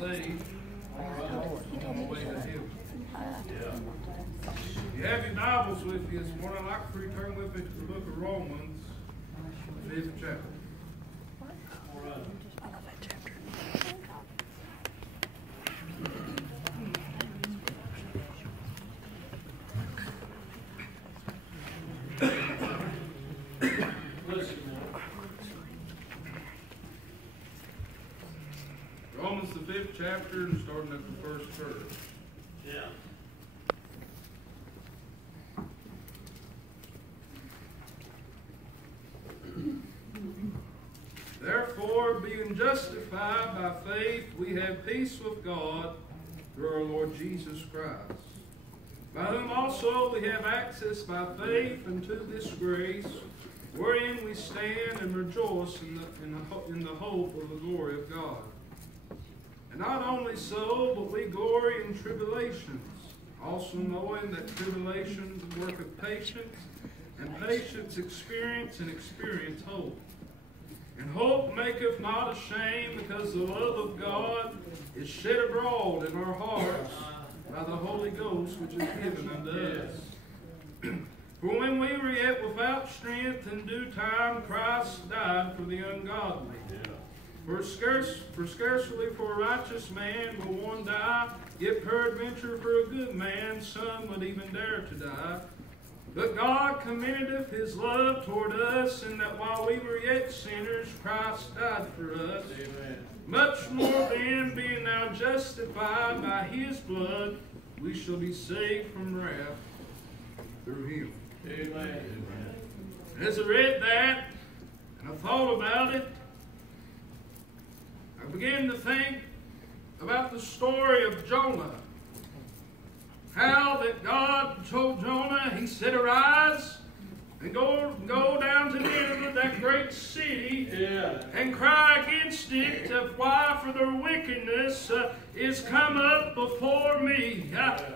saved on the way to heaven. If you have your Bibles with you this morning, I'd like for you to turn with me to the book of Romans, the 5th chapter. Romans the 5th chapter and starting at the first verse. Yeah. Therefore, being justified by faith, we have peace with God through our Lord Jesus Christ, by whom also we have access by faith unto this grace, wherein we stand and rejoice in the hope of the glory of God. And not only so, but we glory in tribulations, also knowing that tribulations work of patience, and patience experience, and experience hope. And hope maketh not ashamed, because the love of God is shed abroad in our hearts by the Holy Ghost, which is given unto us. For when we were yet without strength, in due time Christ died for the ungodly. For scarcely for a righteous man will one die, yet peradventure for a good man some would even dare to die. But God commendeth his love toward us, in that while we were yet sinners, Christ died for us. Amen. Much more then, being now justified by his blood, we shall be saved from wrath through him. Amen. And as I read that, and I thought about it, I began to think about the story of Jonah. How that God told Jonah, he said, arise and go down to Nineveh, that great city, and cry against it. Why? For their wickedness is come up before me.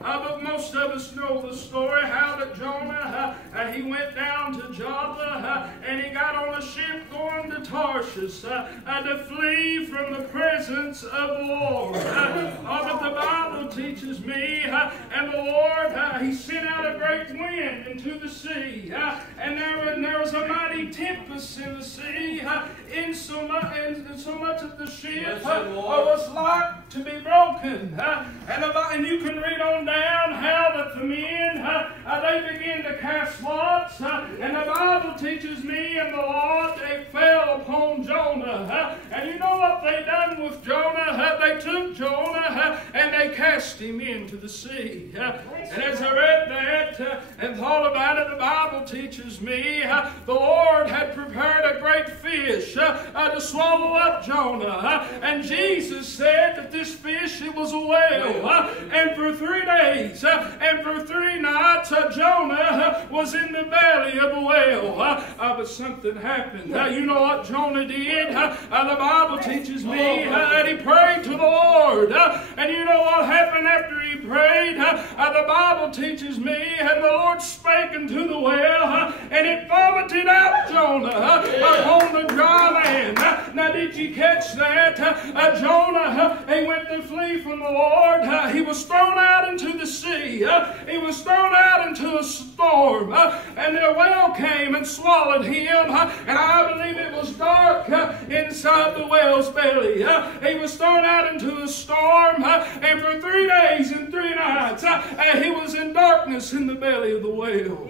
But most of us know the story, how that Jonah, he went down to Joppa, and he got on a ship going to Tarshish to flee from the presence of the Lord. But the Bible teaches me, and the Lord, he sent out a great wind into the sea, and there was a mighty tempest in the sea, in so much of the ship was like to be broken. And you can read on down how that the men, they begin to cast lots, and the Bible teaches me, and the Lord, they fell upon Jonah. And you know what they done with Jonah? They took Jonah and they cast him into the sea. And as I read that and thought about it, the Bible teaches me the Lord had prepared a great fish to swallow up Jonah. And Jesus said that this fish, it was a whale. And for 3 days and for 3 nights, Jonah was in the belly of a whale. But something happened. You know what Jonah did? The Bible teaches me that he prayed to the Lord. And you know what happened after he prayed? The Bible teaches me, and the Lord spake unto the whale, and it vomited out Jonah upon the dry land. Now did you catch that? Jonah, he went to flee from the Lord. He was thrown out into the sea. He was thrown out into a storm. And the whale came and swallowed him. And I believe it was dark inside the whale's belly. He was thrown out into a storm. And for 3 days and 3 nights, he was in darkness in the belly of the whale.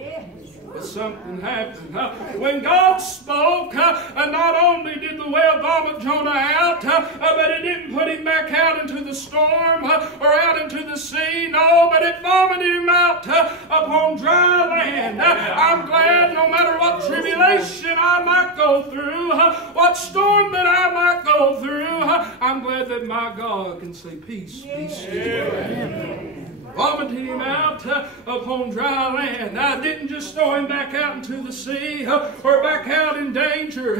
But something happened. When God spoke, not only did the whale vomit Jonah out, but it didn't put him back out into the storm or out into the sea. No, but it vomited him out upon dry land. I'm glad no matter what tribulation I might go through, what storm that I might go through, I'm glad that my God can say, peace, peace, still. Vomited him out upon dry land. I didn't just throw him back out into the sea or back out in danger.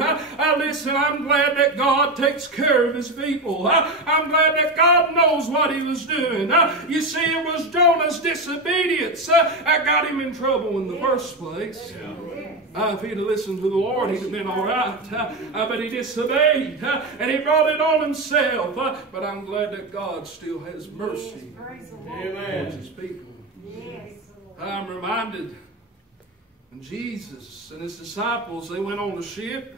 Listen, I'm glad that God takes care of his people. I'm glad that God knows what he was doing. You see, it was Jonah's disobedience that got him in trouble in the first place. If he'd have listened to the Lord, he'd have been all right. But he disobeyed, and he brought it on himself. But I'm glad that God still has mercy towards his people. I'm reminded when Jesus and his disciples, they went on the ship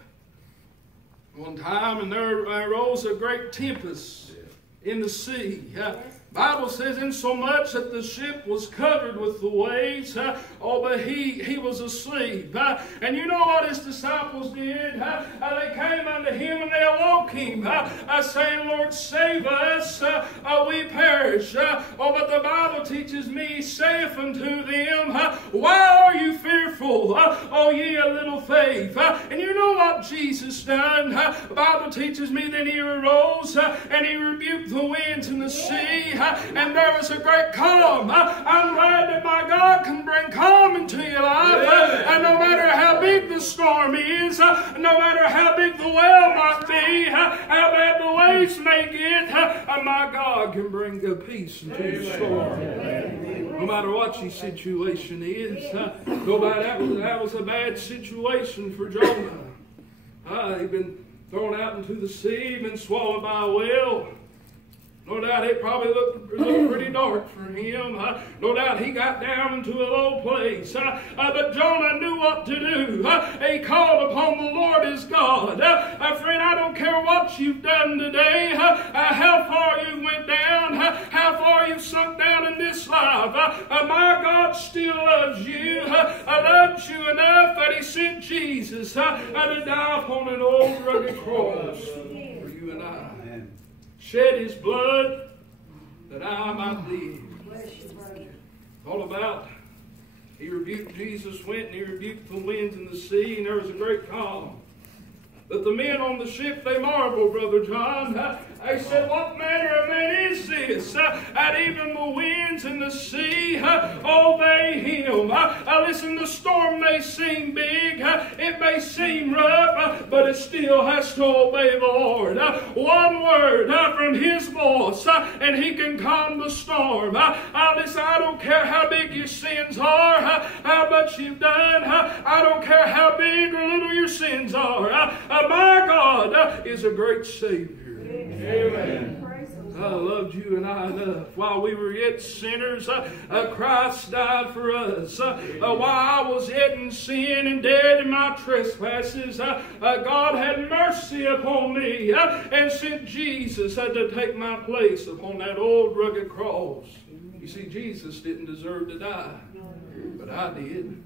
one time, and there arose a great tempest in the sea. Bible says, insomuch that the ship was covered with the waves, but he was asleep. And you know what his disciples did? They came unto him and they awoke him, saying, Lord, save us, we perish. But the Bible teaches me, he saith unto them, why are you fearful, O ye of little faith? And you know what Jesus done? The Bible teaches me that he arose and he rebuked the winds and the sea, and there was a great calm. I'm glad that my God can bring calm into your life. And no matter how big the storm is, no matter how big the well might be, how bad the waves may get, my God can bring a peace into your storm. No matter what your situation is. No matter that was a bad situation for Jonah. He'd been thrown out into the sea, been swallowed by a whale. No doubt it probably looked pretty dark for him. No doubt he got down into a low place. But Jonah knew what to do. He called upon the Lord his God. Friend, I don't care what you've done today, how far you went down, how far you've sunk down in this life. My God still loves you. Loves you enough that he sent Jesus to die upon an old rugged cross for you and I. Shed his blood that I might live. All about, he rebuked, Jesus went and he rebuked the winds and the sea, and there was a great calm. But the men on the ship, they marveled, Brother John. They said, what manner of man is this? That even the winds and the sea obey him. Listen, the storm may seem big, it may seem rough, but it still has to obey the Lord. One word from his voice, and he can calm the storm. Listen, I don't care how big your sins are, how much you've done. I don't care how big or little your sins are. My God is a great Savior. Amen. I loved you and I enough. While we were yet sinners, Christ died for us. While I was yet in sin and dead in my trespasses, God had mercy upon me and sent Jesus to take my place upon that old rugged cross. You see, Jesus didn't deserve to die, but I did.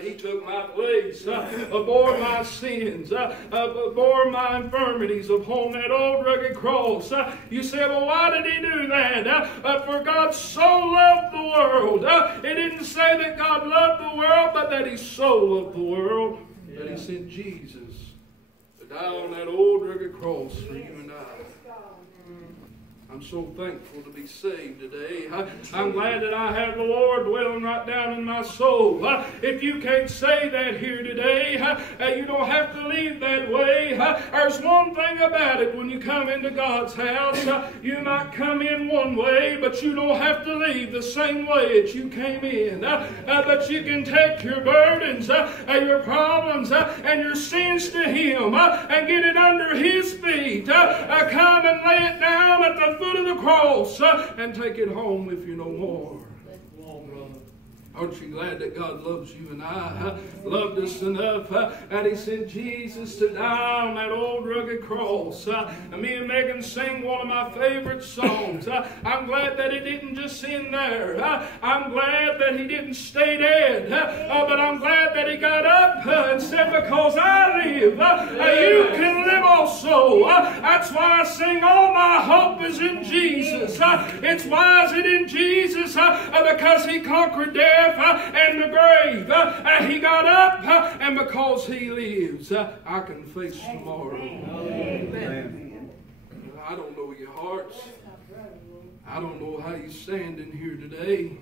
He took my place, bore my sins, bore my infirmities upon that old rugged cross. You say, well, why did he do that? For God so loved the world. It didn't say that God loved the world, but that he so loved the world that he sent Jesus to die on that old rugged cross for you and I. I'm so thankful to be saved today. I'm glad that I have the Lord dwelling right down in my soul. If you can't say that here today, you don't have to leave that way. There's one thing about it. When you come into God's house, you might come in one way, but you don't have to leave the same way that you came in. But you can take your burdens, your problems, and your sins to Him and get it under His feet. Come and lay it down at the foot of the cross and take it home with you no more. Aren't you glad that God loves you and I? Loved us enough that He sent Jesus to die on that old rugged cross. And me and Megan sing one of my favorite songs. I'm glad that He didn't just end there. I'm glad that He didn't stay dead. But I'm glad that He got up and said, because I live, you can live also. That's why I sing, all my hope is in Jesus. It's why is it in Jesus? Because He conquered death and the grave. He got up, and because He lives, I can face tomorrow. Amen. I don't know your hearts. I don't know how you're standing here today.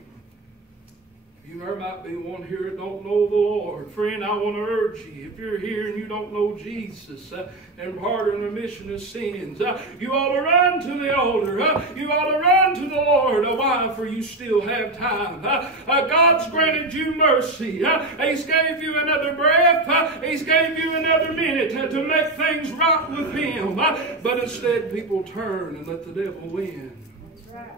There might be one here that don't know the Lord. Friend, I want to urge you, if you're here and you don't know Jesus and pardon remission of sins, you ought to run to the altar. You ought to run to the Lord. Why? For you still have time. God's granted you mercy. He's gave you another breath. He's gave you another minute to make things right with Him. But instead, people turn and let the devil win. That's right.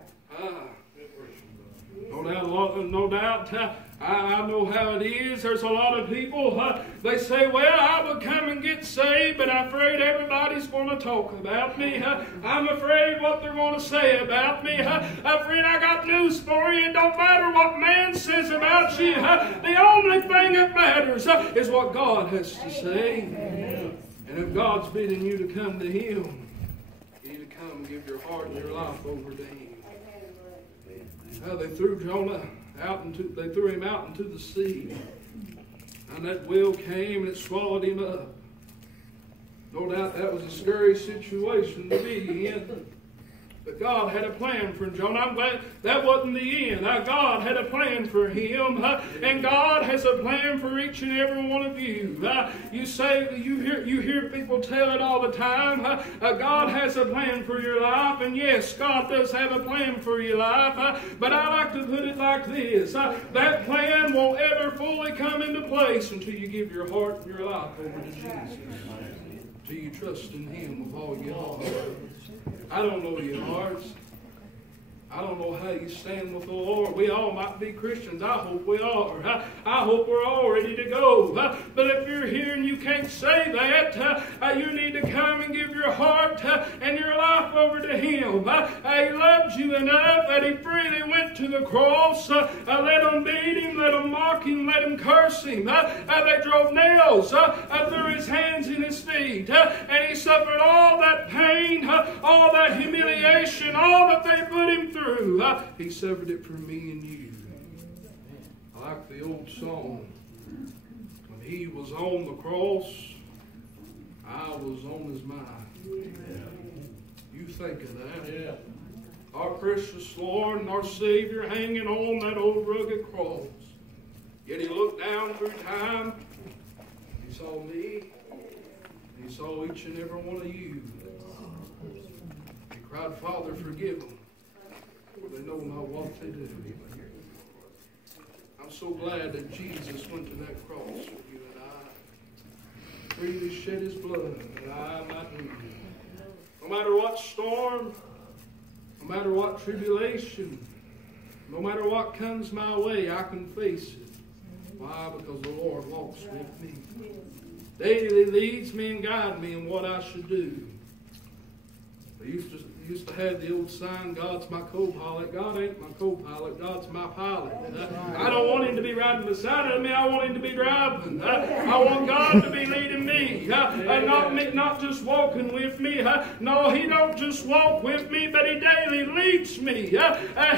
No doubt, I know how it is. There's a lot of people, they say, well, I will come and get saved, but I'm afraid everybody's going to talk about me. I'm afraid what they're going to say about me. Friend, I got news for you. It don't matter what man says about you. The only thing that matters is what God has to say. And if God's bidding you to come to Him, you need to come and give your heart and your life over to Him. They threw Jonah they threw him out into the sea. And that whale came and it swallowed him up. No doubt that was a scary situation to be in. But God had a plan for Jonah. I'm glad that wasn't the end. God had a plan for him. And God has a plan for each and every one of you. You say, you hear people tell it all the time. God has a plan for your life. And yes, God does have a plan for your life. But I like to put it like this. That plan won't ever fully come into place until you give your heart and your life over to Jesus. Until you trust in Him with all your heart. I don't know your hearts. I don't know how you stand with the Lord. We all might be Christians. I hope we are. I hope we're all ready to go. But if you're here and you can't say that, you need to come and give your heart and your life over to Him. He loves you enough that He freely went to the cross. Let them beat Him, let them mock Him, let them curse Him. They drove nails through His hands and His feet. And He suffered all that pain, all that humiliation, all that they put Him through. He suffered it for me and you. I like the old song. When He was on the cross, I was on His mind. You think of that. Our precious Lord and our Savior hanging on that old rugged cross. Yet He looked down through time. He saw me. He saw each and every one of you. He cried, Father, forgive them. They know not what they do. I'm so glad that Jesus went to that cross for you and I. Freely shed His blood that I might live. No matter what storm, no matter what tribulation, no matter what comes my way, I can face it. Why? Because the Lord walks with me. Daily leads me and guides me in what I should do. They used to have the old sign, God's my co-pilot. God ain't my co-pilot. God's my pilot. I don't want Him to be riding beside of me. I want Him to be driving. I want God to be leading me. Not just walking with me. No, He don't just walk with me, but He daily leads me.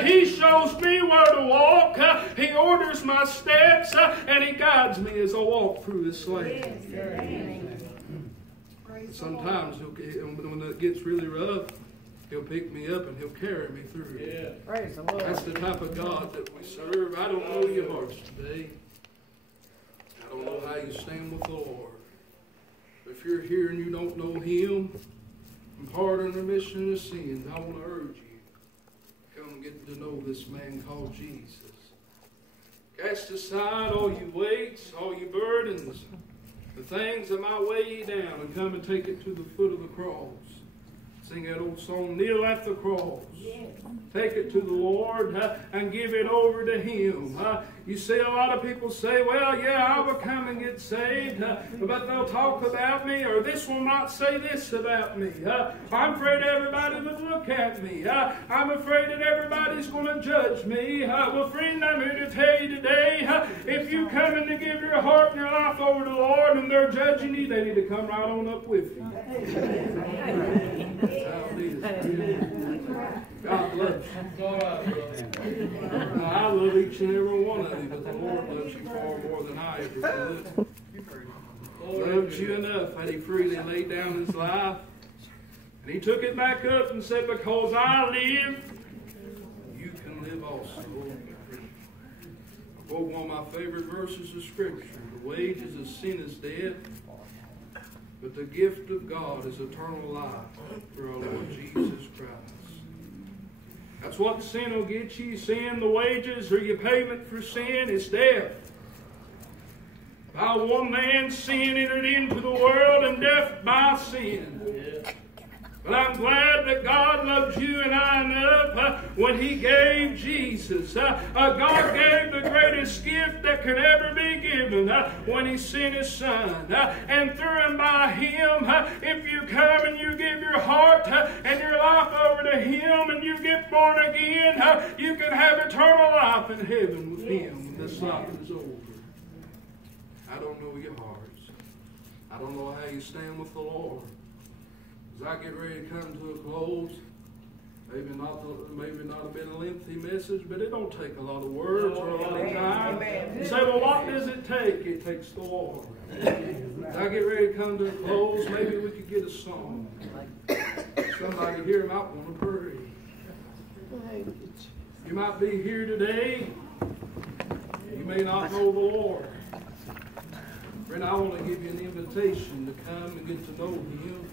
He shows me where to walk. He orders my steps, and He guides me as I walk through this land. Sometimes when it gets really rough, He'll pick me up and He'll carry me through. Yeah. Praise the Lord. That's the type of God that we serve. I don't know your hearts today. I don't know how you stand with the Lord. But if you're here and you don't know Him and pardon and remission of sins, I want to urge you, come and get to know this man called Jesus. Cast aside all your weights, all your burdens, the things that might weigh you down, and come and take it to the foot of the cross. Sing that old song, kneel at the cross. Yes. Take it to the Lord and give it over to Him. You see, a lot of people say, well, yeah, I will come and get saved, but they'll talk about me, or this one might say this about me. I'm afraid everybody would look at me. I'm afraid that everybody's going to judge me. Well, friend, I'm here to tell you today, if you come in to give your heart and your life over to the Lord and they're judging you, they need to come right on up with you. God loves you. I love each and every one of you, but the Lord loves you far more than I ever could. He loves you enough that He freely laid down His life. And He took it back up and said, because I live, you can live also. quote one of my favorite verses of Scripture. The wages of sin is death, but the gift of God is eternal life through our Lord Jesus Christ. That's what sin will get you. Sin, the wages, or your payment for sin is death. By one man's sin entered into the world, and death by sin. But I'm glad that God loves you and I enough when He gave Jesus. God gave the greatest gift that could ever be given when He sent His Son. And through and by Him, if you come and you give your heart and your life over to Him and you get born again, you can have eternal life in heaven with Him when this life is over. I don't know your hearts. I don't know how you stand with the Lord. As I get ready to come to a close, maybe not have been a lengthy message, but it don't take a lot of words or a lot of time. You say, well, what does it take? It takes the Lord. As I get ready to come to a close, maybe we could get a song. Somebody here might want to pray. You might be here today. You may not know the Lord. Friend, I want to give you an invitation to come and get to know Him.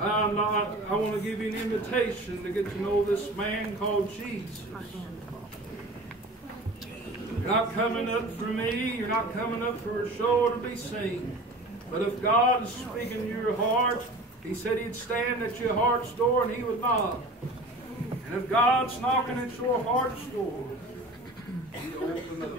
I want to give you an invitation to get to know this man called Jesus. You're not coming up for me. You're not coming up for a show to be seen. But if God is speaking to your heart, He said He'd stand at your heart's door and He would knock. And if God's knocking at your heart's door, He'll open up.